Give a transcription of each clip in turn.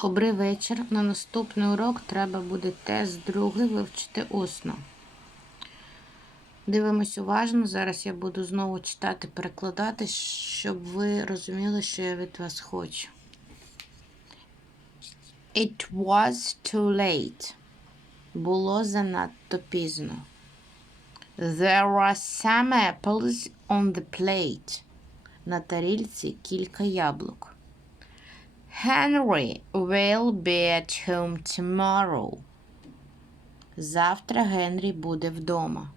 Добрий вечір. На наступний урок треба буде тест другий вивчити усно. Дивимось уважно. Зараз я буду знову читати, перекладати, щоб ви розуміли, що я від вас хочу. It was too late. Було занадто пізно. There were some apples on the plate. На тарільці кілька яблук. Henry will be at home tomorrow. Завтра Генрі буде вдома.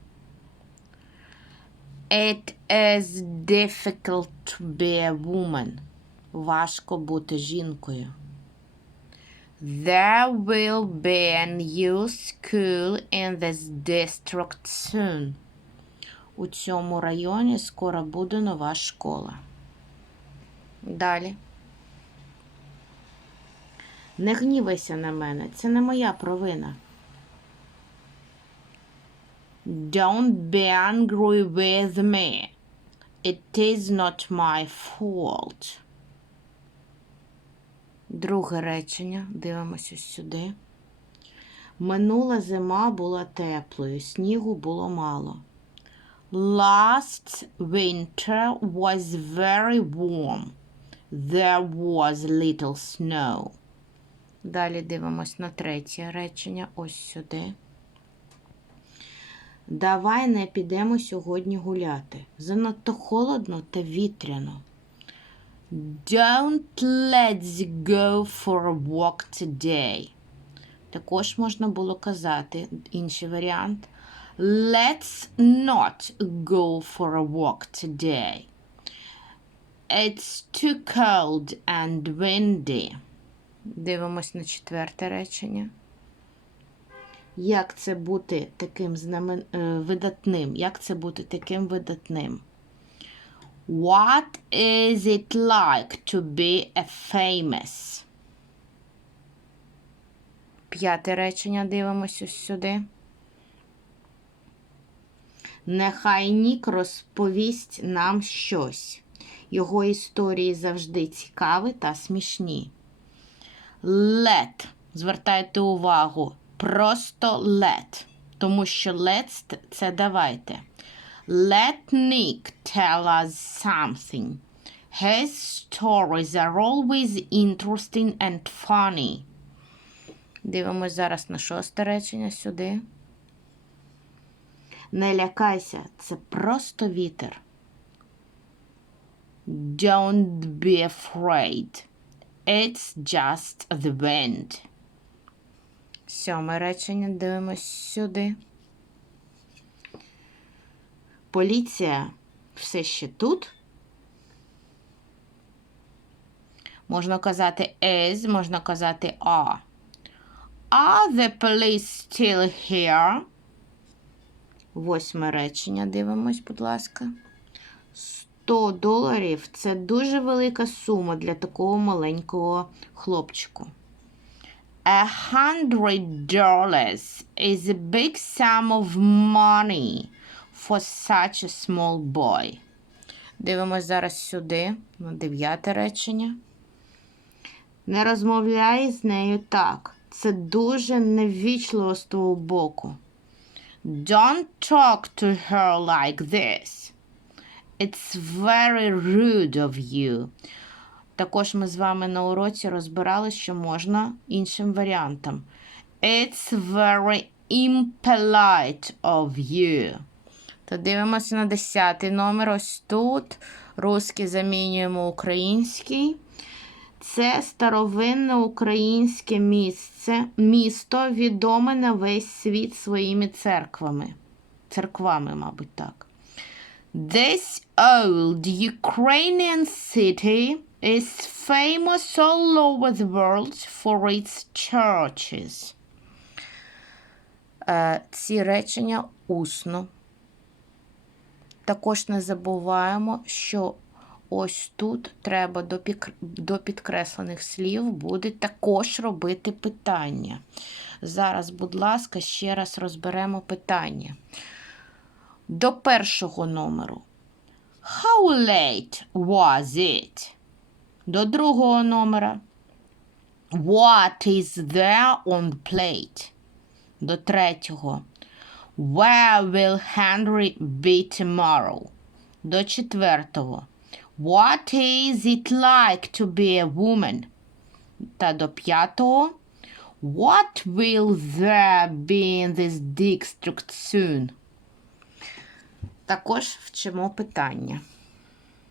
It is difficult to be a woman. Важко бути жінкою. There will be a new school in this district soon. У цьому районі скоро буде нова школа. Далі. Не гнівайся на мене, це не моя провина. Don't be angry with me. It is not my fault. Друге речення. Дивимося сюди. Минула зима була теплою, снігу було мало. Last winter was very warm. There was little snow. Далі дивимось на третє речення, ось сюди. Давай не підемо сьогодні гуляти. Занадто холодно та вітряно. Don't let's go for a walk today. Також можна було казати інший варіант. Let's not go for a walk today. It's too cold and windy. Дивимось на четверте речення. Як це бути таким знамен... е, видатним? Як це бути таким видатним? What is it like to be a famous? П'яте речення дивимося сюди. Нехай Нік розповість нам щось. Його історії завжди цікаві та смішні. Let. Звертайте увагу. Просто let. Тому що let's – це давайте. Let Nick tell us something. His stories are always interesting and funny. Дивимось зараз на шосте речення сюди. Не лякайся, це просто вітер. Don't be afraid. It's just the wind. Сьоме речення дивимось сюди. Поліція все ще тут. Можна казати is, можна казати are. Are the police still here? Восьме речення дивимось, будь ласка. 100 доларів це дуже велика сума для такого маленького хлопчику. A hundred dollars is a big sum of money for such a small boy. Дивимось зараз сюди, на дев'яте речення. Не розмовляй з нею так. Це дуже невічливо з твого боку. Don't talk to her like this. It's very rude of you. Також ми з вами на уроці розбирали, що можна іншим варіантом. It's very impolite of you. То дивимося на 10 номер. Ось тут. Русський замінюємо український. Це старовинне українське місце, місто відоме на весь світ своїми церквами. Церквами, мабуть, так. This old Ukrainian city is famous all over the world for its churches. Е, ці речення усно. Також не забуваємо, що ось тут треба до, підкреслених слів буде також робити питання. Зараз, будь ласка, ще раз розберемо питання. До першого номеру. How late was it? До другого номера. What is there on the plate? До третього. Where will Henry be tomorrow? До четвертого. What is it like to be a woman? Та до п'ятого. What will there be in this district soon? Також вчимо питання.